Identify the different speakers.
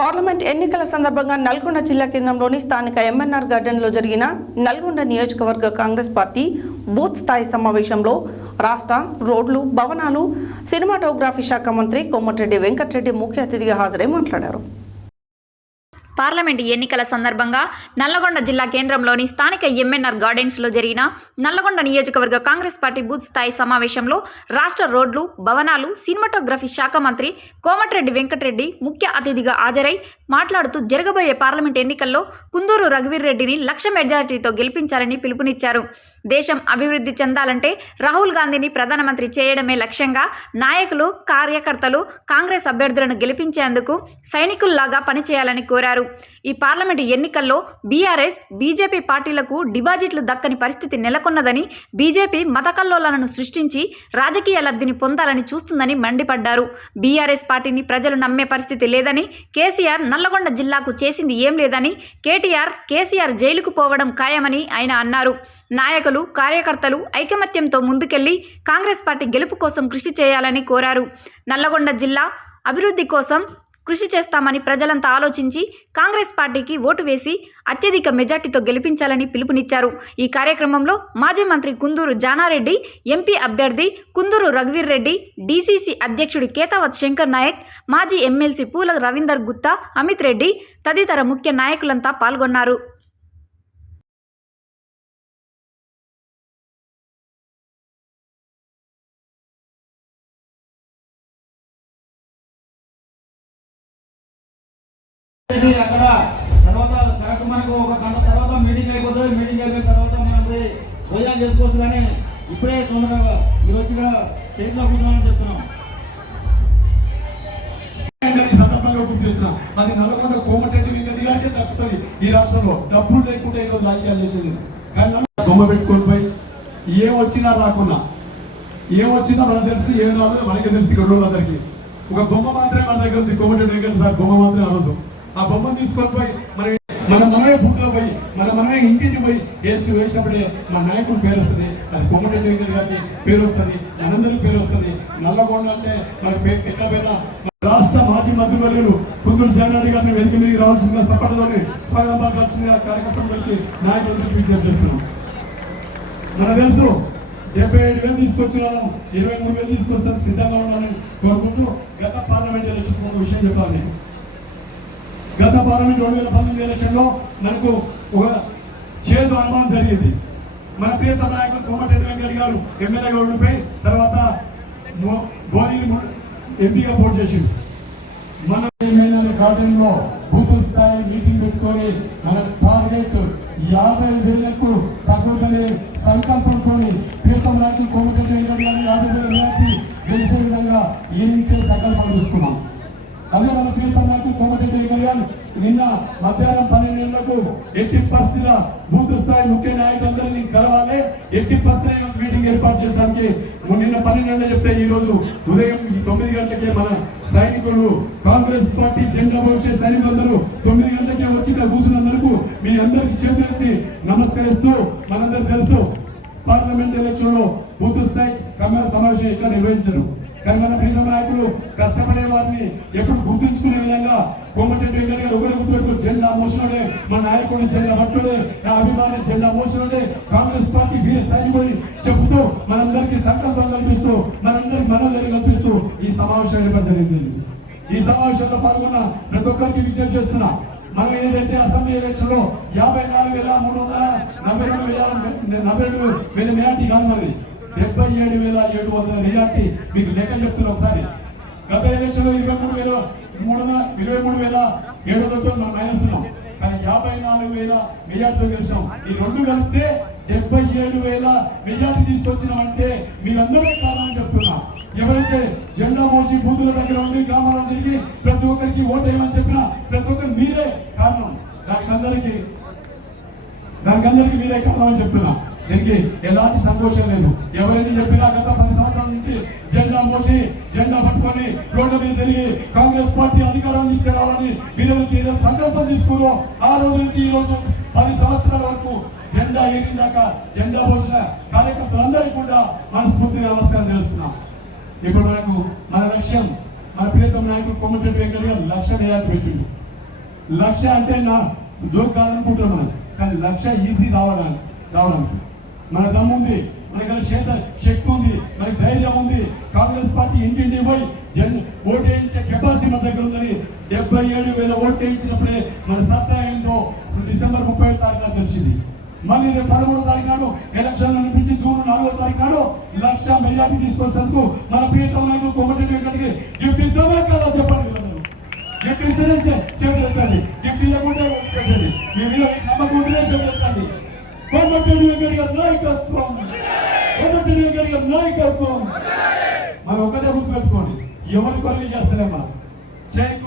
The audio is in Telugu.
Speaker 1: పార్లమెంట్ ఎన్నికల సందర్భంగా నల్గొండ జిల్లా కేంద్రంలోని స్థానిక ఎంఎన్ఆర్ గార్డెన్లో జరిగిన నల్గొండ నియోజకవర్గ కాంగ్రెస్ పార్టీ బూత్ స్థాయి సమావేశంలో రాష్ట్ర రోడ్లు భవనాలు సినిమాటోగ్రఫీ శాఖ మంత్రి కోమటిరెడ్డి వెంకటరెడ్డి ముఖ్య అతిథిగా హాజరై మాట్లాడారు.
Speaker 2: పార్లమెంట్ ఎన్నికల సందర్భంగా నల్లగొండ జిల్లా కేంద్రంలోని స్థానిక ఎంఎన్ఆర్ గార్డెన్స్లో జరిగిన నల్లగొండ నియోజకవర్గ కాంగ్రెస్ పార్టీ బూత్ స్థాయి సమావేశంలో రాష్ట్ర రోడ్లు భవనాలు సినిమాటోగ్రఫీ శాఖ మంత్రి కోమటిరెడ్డి వెంకటరెడ్డి ముఖ్య అతిథిగా హాజరై మాట్లాడుతూ జరగబోయే పార్లమెంట్ ఎన్నికల్లో కుందూరు రఘువీర్ రెడ్డిని లక్ష మెజారిటీతో గెలిపించాలని పిలుపునిచ్చారు. దేశం అభివృద్ధి చెందాలంటే రాహుల్ గాంధీని ప్రధానమంత్రి చేయడమే లక్ష్యంగా నాయకులు కార్యకర్తలు కాంగ్రెస్ అభ్యర్థులను గెలిపించేందుకు సైనికుల్లాగా పనిచేయాలని కోరారు. ఈ పార్లమెంటు ఎన్నికల్లో బీఆర్ఎస్ బీజేపీ పార్టీలకు డిపాజిట్లు దక్కని పరిస్థితి నెలకొన్నదని బీజేపీ మతకల్లోలను సృష్టించి రాజకీయ లబ్ధిని పొందాలని చూస్తుందని మండిపడ్డారు. బీఆర్ఎస్ పార్టీని ప్రజలు నమ్మే పరిస్థితి లేదని కేసీఆర్ నల్లగొండ జిల్లాకు చేసింది ఏం లేదని కేటీఆర్ కేసీఆర్ జైలుకు పోవడం ఖాయమని ఆయన అన్నారు. నాయకులు కార్యకర్తలు ఐకమత్యంతో ముందుకెళ్ళి కాంగ్రెస్ పార్టీ గెలుపు కోసం కృషి చేయాలని కోరారు. నల్లగొండ జిల్లా అభివృద్ధి కోసం కృషి చేస్తామని ప్రజలంతా ఆలోచించి కాంగ్రెస్ పార్టీకి ఓటు వేసి అత్యధిక మెజార్టీతో గెలిపించాలని పిలుపునిచ్చారు. ఈ కార్యక్రమంలో మాజీ మంత్రి కుందూరు జానారెడ్డి ఎంపీ అభ్యర్థి కుందూరు రఘువీర్ రెడ్డి డీసీసీ అధ్యక్షుడు కేతావత్ శంకర్ నాయక్ మాజీ ఎమ్మెల్సీ పూల రవీందర్ గుత్తా అమిత్ రెడ్డి తదితర ముఖ్య నాయకులంతా పాల్గొన్నారు.
Speaker 3: అక్కడ తర్వాత కరెక్ట్ మనకు ఒక గంట తర్వాత మీటింగ్ అయిపోతుంది. మీటింగ్ అయిపోయిన తర్వాత మనం పోయి భోజనం చేసుకోవచ్చు కానీ ఇప్పుడే తొందరగా మీరు వచ్చి ఇక్కడ చేతిలో కూర్చోమని చెప్తున్నాం.
Speaker 4: సందర్భంగా గుర్తు అది నల్గొండ కోమటెడ్డి వెంకటి గారికే తప్పుతుంది ఈ రాష్ట్రంలో డబ్బులు లేకుండా ఈరోజు రాజకీయాలు చేసేది. కానీ నల్ల బొమ్మ పెట్టుకొని పోయి ఏం వచ్చినా రాకున్నా. ఏం వచ్చినా మనకు తెలిసి ఏం రాలేదు మనకే తెలిసి ఇక్కడ అందరికి ఒక బొమ్మ మాత్రమే మన దగ్గర ఉంది. కోమటెడ్డి వెంకట సార్ బొమ్మ మాత్రమే ఆ రోజు. ఆ బొమ్మను తీసుకొని పోయి మన మన మనమే బూత్లో పోయి మన మనమే ఇంటికి పోయి వేసి వేసినప్పుడే మన నాయకుడు పేరు వస్తుంది అది కొమ్మటి వెంకట గారి పేరు వస్తుంది మనందరికి పేరు వస్తుంది. నల్లగొండ అంటే మన పేరు ఎట్లా పోయినా రాష్ట్ర మాజీ మంత్రి వర్యులు కుందూరు జగన్నాథ్ గారిని వెనుక మీదకి రావాల్సిన సపటలోని స్వాగతం పలకాల్సిన కార్యకర్తలకి నాయకులకు విజ్ఞప్తి చేస్తున్నాం. మనకు తెలుసు డెబ్బై ఏడు వేలు తీసుకొచ్చినాను ఇరవై మూడు వేలు తీసుకొస్తాను సిద్ధంగా ఉన్నానని కోరుకుంటూ గత పార్లమెంట్ ఎలక్షన్ ఒక విషయం చెప్పాలి. నేను గత పార్లమెంట్ రెండు వేల పంతొమ్మిది ఎలక్షన్లో మనకు ఒక చేదు అనుమానం జరిగింది. మన ప్రియతమ నాయకులు కోమటిరెడ్డి వెంకయ్య గారు ఎమ్మెల్యేగా ఉండిపోయి తర్వాత భోని ఎంపీగా పోటీ చేసింది మన ఎమ్మెల్యేల గార్డెన్ బూత్ స్థాయి మీటింగ్ పెట్టుకొని మన టార్గెట్ యాభై వేలకు తగ్గుదని సంకల్పంతో ప్రీతం రాజు కోమటిరెడ్డి వెంకయ్య గారు యాభై వేల గెలిచే విధంగా ఈ సంకల్పం తీసుకున్నాం. అదే మన ప్రీతం నాయకులు కోమటిరెడ్డి వెంకట నిన్న మధ్యాహ్నం పన్నెండు గంటలకు ఎట్టి పరిస్థితుల బూత్ స్థాయి ముఖ్య నాయకులందరినీ కలవాలి. ఎట్టి పరిస్థితుల మీటింగ్ ఏర్పాటు చేయడానికి నిన్న పన్నెండు గంటలు చెప్తే ఈ రోజు ఉదయం తొమ్మిది గంటలకే మన సైనికులు కాంగ్రెస్ పార్టీ జెండా భవిష్యత్ సైనికులందరూ తొమ్మిది గంటలకే వచ్చి కూర్చున్నందుకు మీ అందరికి చేతులెత్తి నమస్కరిస్తూ మనందరూ తెలుసు పార్లమెంట్ ఎలక్షన్లో బూత్ స్థాయి కమిటీ సమావేశం ఇక్కడ నిర్వహించరు కానీ మన ప్రీతం నాయకులు కష్టపడే వారిని ఎప్పుడు గుర్తించుకునే విధంగా కోమటిరెడ్డి వెంకట గారు ఒకరి గుర్తుపెట్టు జెండా మోసినోడే మా నాయకుడిని జెండా పట్టుడే నా అభిమాని జెండా మోసినోడే కాంగ్రెస్ పార్టీ వీర సైనికుడిని చెబుతూ మనందరికీ సంకల్పం కల్పిస్తూ మనందరికి మనోధైర్యం కల్పిస్తూ ఈ సమావేశం ఏర్పాటు జరిగింది. ఈ సమావేశంలో పాల్గొన్న ప్రతి ఒక్కరికి విజ్ఞప్తి చేస్తున్నా మనం ఏదైతే అసెంబ్లీ ఎలక్షన్లో యాభై నాలుగు వేల మూడు వందల నలభై రెండు వేల నలభై రెండు వేల మెజార్టీ కాదు డెబ్బై ఏడు వేల ఏడు వందల మెజార్టీ మీకు లెక్క చెప్తున్నా ఒకసారి. గత ఎలక్షన్ ఇరవై మూడు వేల మూడు ఇరవై మూడు వేల ఏడు వందలతో మనం మైనస్ ఉన్నాం. కానీ యాభై నాలుగు వేల మెజార్టీతో గెలిచాం. ఈ రెండు కలిపితే డెబ్బై ఏడు వేల మెజార్టీ తీసుకొచ్చినామంటే మీరందరూ కాదని చెప్తున్నా. ఎవరైతే జెండా మోసి బూతుల దగ్గర ఉండి గ్రామాల తిరిగి ప్రతి ఒక్కరికి ఓటేయమని చెప్పినా ప్రతి ఒక్కరు మీరే కారణం. దానికి అందరికీ దానికి అందరికీ మీరే కారణం అని చెప్తున్నా. దీనికి ఎలాంటి సంతోషం లేదు. ఎవరైతే చెప్పినా గత పది సంవత్సరాల నుంచి జెండా మోసి జెండా పట్టుకొని రోడ్ల మీద తిరిగి కాంగ్రెస్ పార్టీ అధికారం తీసుకురావాలని మీరు ఏదైతే సంకల్పం తీసుకున్నారో ఆ రోజు నుంచి ఈ రోజు పది సంవత్సరాల వరకు జెండా ఎగిరినాక జెండా పోసిన కార్యకర్తలందరికీ కూడా మనస్ఫూర్తిగా నమస్కారం చేస్తున్నాం. ఇప్పుడు మనకు మన లక్ష్యం మన ప్రియతమ నాయకుడు కొమ్మటిరెడ్డి వెంకట లక్ష లక్ష్య పెట్టిండు. లక్ష అంటే నా జోక్ కాదనుకుంటాం మనం కానీ లక్ష ఈజీ రావడానికి రావడానికి మన దమ్ము ఉంది మనకి చేత శక్తి ఉంది మనకి ధైర్యం ఉంది. కాంగ్రెస్ పార్టీ ఇంటింటి పోయి జన్ ఓటు వేయించే కెపాసిటీ మన దగ్గర ఉందని డెబ్బై ఏడు వేల ఓటు వేయించినప్పుడే మన సత్తా ఏందో డిసెంబర్ ముప్పై తారీఖున తెలిసింది మళ్ళీ రేపు పదమూడో తారీఖు నాడు ఎలక్షన్ అనిపించి జూన్ నాలుగో తారీఖు నాడు లక్ష మెజార్టీ తీసుకొచ్చేందుకు మన ప్రియతమ నాయకులు కొమ్మటి వెంకటకి గిఫ్ట్ ఇద్దామా కదా చెప్పండి వీళ్ళందరూ. గిఫ్ట్ ఇస్తేనే చేతులు ఎత్తండి. గిఫ్ట్ ఇవ్వకుంటే పెట్టండి మీ మీద నమ్మకం ఉంటేనే చేతులు ఎత్తండి. కోమటి వెంకటి గారి నాయకత్వం కోమటి వెంకటి గారి నాయకత్వం మనం ఒకటే గుర్తుపెట్టుకోండి ఎవరి పనులు చేస్తలేమా చేయి